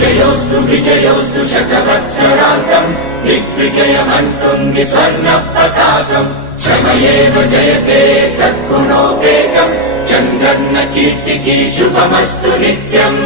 విజయోస్తు విజయోస్తు శతవత్సరాంతం దిగ్విజయమంటుంది స్వర్ణ పతాకం క్షమయేవ జయతే సద్గుణోపేతం చంద్రన్న కీర్తికి శుభమస్తు నిత్యం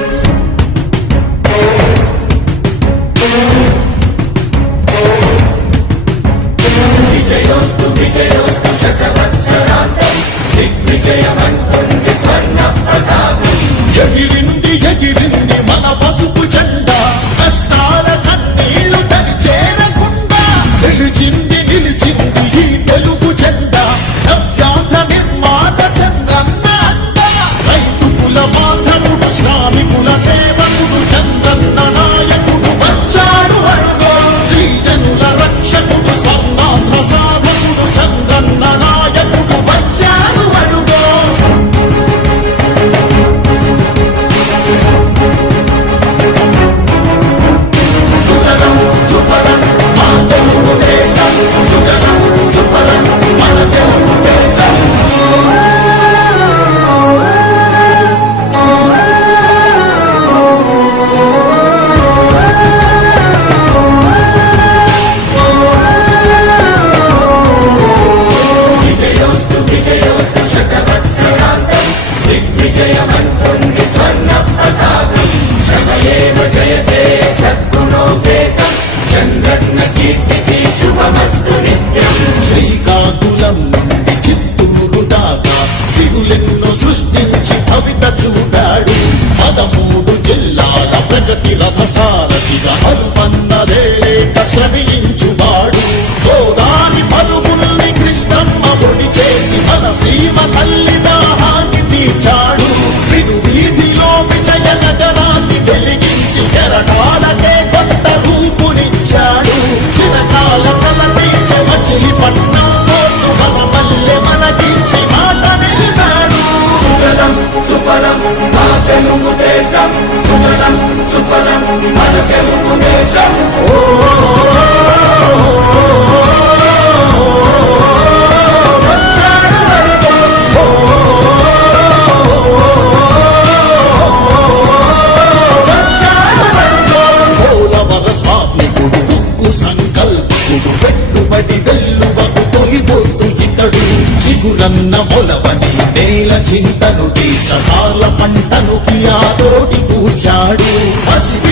విజయోస్తు విజయోస్తు శతవత్సరాంతం దిగ్విజయమంటుంది స్వర్ణ పతాకం ఎగిరింది ఎగిరింది మన పసుపు జెండా కష్టాల కన్నీళ్లు తని చేరకుండా నిలిచింది నిలిచింది ఈ తెలుగు జెండా నవ్యాంధ్ర నిర్మాత చంద్రన్న అండ రైతు కుల బాంధవుడు శ్రామికుల సేవకుడు చంద్రన్న నాయకుడు వచ్చాడు అడుగో శ్రీజనుల రక్షకుడు స్వర్ణాంధ్ర సాధకుడు చంద్రన్న నాయకుడు వచ్చాడు అడుగో సుజనం సుఫలం మా తెలుగు దేశం సుజనం సుఫలం మన తెలుగు దేశం విజయోస్తు విజయోస్తు శతవత్సరాంతం దిగ్విజయమంటుంది స్వర్ణ పతాకం క్షమయేవ జయతే సద్గుణోపేతం చంద్రన్న కీర్తికి శుభమస్తు నిత్యం శ్రీకాకుళం నుండి చిత్తూరు దాకా సిరులెన్నో సృష్టించి భవిత చూపాడు 13 జిల్లాల ప్రగతి రథసారథిగా అలుపన్నదేలేక శ్రమించువాడు గోదాని పలుగుల్ని కృష్ణమ్మ పొడి చేసి మన సీమ తల్లి దాహాన్ని తీర్చాడు విడు వీధిలో విజయ నగరాన్ని వెలిగించి కెరటాలకే కొత్త రూపునిచ్చాడు చిరకాల కల తీర్చే మచిలీపట్నం పోర్టు మన పల్లె మనకించి మాట నిలిపాడు సుజలం సుఫలం మా తెలుగు దేశం సుజలం సుఫలం మన తెలుగు దేశం వచ్చాడు అడుగో వచ్చాడు అడుగో పోలవర స్వామికుడు ఉక్కు సంకల్పుడు పెట్టుబడి వెల్లువకు తొలిపోతూ ఇతడు చిగురన్న మొలవని నేల చింతను తీర్చకాల పంటను కియాతోటి కూర్చాడు పసిబి